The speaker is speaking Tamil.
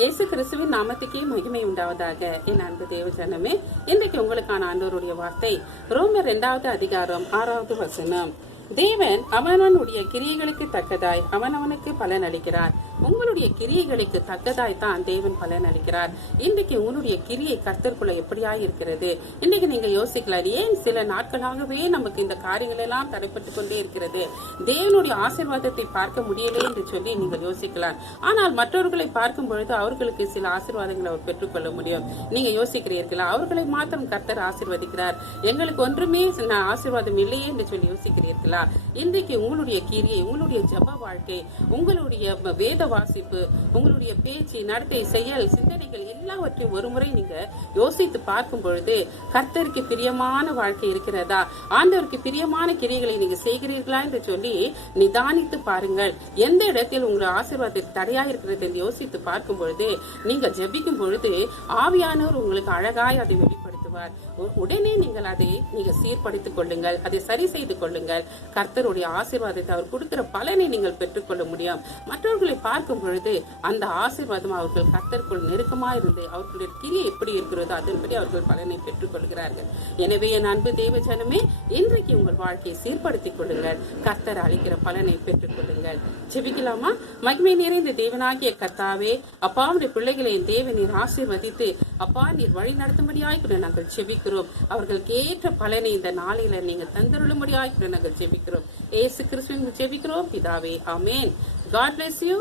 இயேசு கிறிஸ்துவின் நாமத்துக்கே மகிமை உண்டாவதாக. என் அன்பு தேவஜனமே, இன்றைக்கு உங்களுக்கான ஆண்டவருடைய வார்த்தை ரோமர் 2வது அதிகாரம் 6வது வசனம். தேவன் அவனவனுடைய கிரியைகளுக்கு தக்கதாய் அவனவனுக்கு பலன் அளிக்கிறார். உங்களுடைய கிரியைகளுக்கு தக்கதாய் தான் தேவன் பலன் அளிக்கிறார். இன்றைக்கு உங்களுடைய கிரியை கர்த்தருக்குள்ள எப்படியாய் இருக்கிறது? இன்னைக்கு நீங்க யோசிக்கலாம், ஏன் சில நாட்களாகவே நமக்கு இந்த காரியங்கள் எல்லாம் தடைப்பட்டு கொண்டே இருக்கிறது, தேவனுடைய ஆசீர்வாதத்தை பார்க்க முடியலே என்று சொல்லி நீங்கள் யோசிக்கலாம். ஆனால் மற்றவர்களை பார்க்கும் பொழுது அவர்களுக்கு சில ஆசீர்வாதங்களை அவர் பெற்றுக்கொள்ள முடியும். நீங்க யோசிக்கிறீர்களா, அவர்களை மாத்திரம் கர்த்தர் ஆசீர்வதிக்கிறார், எங்களுக்கு ஒன்றுமே ஆசீர்வாதம் இல்லையே என்று சொல்லி யோசிக்கிறீர்களா? இன்றைக்கு உங்களுடைய கிரியை, உங்களுடைய ஜப வாழ்க்கை, உங்களுடைய வேத வாசிப்பு, உங்களுடைய பேச்சு, நடத்தை, செயல், சிந்தனைகள் எல்லாவற்றையும் ஒரு முறை நீங்க யோசித்து பார்க்கும் பொழுது கர்த்தருக்கு பிரியமான வாழ்க்கை இருக்கிறதா, ஆண்டவருக்கு பிரியமான கிரியைகளை நீங்க செய்கிறீர்களா என்று சொல்லி நிதானித்து பாருங்கள். எந்த இடத்தில் உங்களுடைய ஆசீர்வாதத்துக்கு தடையா இருக்கிறது என்று யோசித்து பார்க்கும் பொழுது நீங்க ஜெபிக்கும் பொழுது ஆவியானவர் உங்களுக்கு அழகாய் அதை வெளிப்படுத்துவார். உடனே நீங்கள் அதை சீர்படுத்திக் கொள்ளுங்கள், அதை சரி செய்து கொள்ளுங்கள். கர்த்தருடைய ஆசீர்வாதத்தை அவர் கொடுக்கிற பலனை நீங்கள் பெற்றுக்கொள்ள முடியும். மற்றவர்களை பார்க்கும் பொழுது அந்த ஆசீர்வாதம் அவர்கள் கர்த்தருக்குள் நெருக்கமா இருந்து அவர்களுடைய கிரியை எப்படி இருக்கிறதோ அதன்படி அவர்கள் பலனை பெற்றுக் கொள்கிறார்கள். எனவே என் அன்பு தேவஜனமே, இன்றைக்கு உங்கள் வாழ்க்கையை சீர்படுத்திக் கொள்ளுங்கள், கர்த்தர் அளிக்கிற பலனை பெற்றுக் கொள்ளுங்கள். ஜெபிக்கலாமா? மகிமை நிறைந்த தேவனாகிய கர்த்தாவே, அப்பாவுடைய பிள்ளைகளை என் தேவன் நீர் ஆசீர்வதித்து அப்பா நீர் வழி நடத்தும்படியாய் கூட நாங்கள் ஜெபிக்கிறோம். அவர்களுக்கு ஏற்ற பலனை இந்த நாளில நீங்க தந்தருளும்படியாய் கூட நாங்கள் ஜெபிக்கிறோம். இயேசு கிறிஸ்துவின் ஜெபிக்கிறோம் பிதாவே, ஆமென். God bless you.